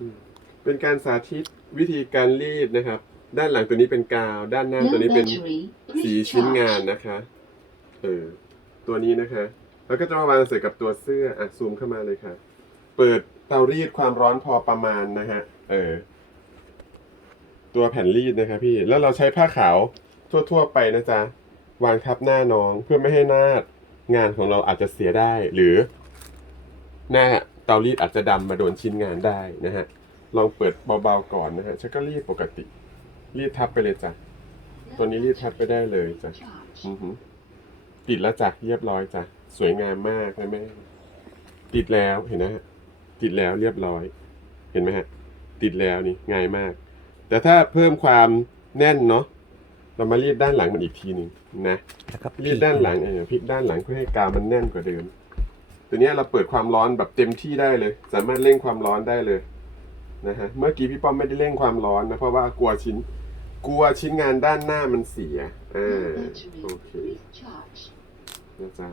อืมเป็นการสาธิตวิธีการรีดนะครับ ด้านหลังตัวนี้เป็นกาว ด้านหน้า No ตัวนี้เป็น battery. สี Please ชิ้นงาน charge. นะคะ เออ ตัวนี้นะคะ แล้วก็จะมาวางใส่กับตัวเสื้ออะซูมเข้ามาเลยค่ะ เปิดเตารีดความร้อนพอประมาณนะฮะ เออ ตัวแผ่นรีดนะคะพี่ แล้วเราใช้ผ้าขาวทั่ว ๆ ไปนะจ๊ะ วางทับหน้าน้องเพื่อไม่ให้หน้างานของเราอาจจะเสียได้หรือหน้าเตารีดอาจจะดำมาโดนชิ้นงานได้นะฮะ ลองเปิดเบาๆก่อนนะฮะฉันก็รีดปกติ รีดทับไปเลยจ้ะ ตัวนี้รีดทับไปได้เลยจ้ะ Charge. อือหือติดแล้วจ้ะเรียบร้อยจ้ะ สวยงามมากนะแม่ ติดแล้วเห็นนะฮะ ติดแล้วเรียบร้อย เห็นไหมฮะ ติดแล้วนี่ง่ายมาก แต่ถ้าเพิ่มความแน่นเนาะ เรามารีดด้านหลังมันอีกทีหนึ่งนะแล้วก็รีดด้านหลังเออพลิกด้านหลังเพื่อให้กาวมันแน่นกว่าเดิม ตัวเนี้ยเราเปิดความร้อนแบบเต็มที่ได้เลย สามารถเร่งความร้อนได้เลยนะฮะเมื่อกี้พี่ป้อมไม่ได้เร่งความร้อนนะเพราะว่ากลัวชิ้น กลัวชิ้นงานด้านหน้ามันเสียอ่า No battery. โอเค Please charge. นะจ๊ะ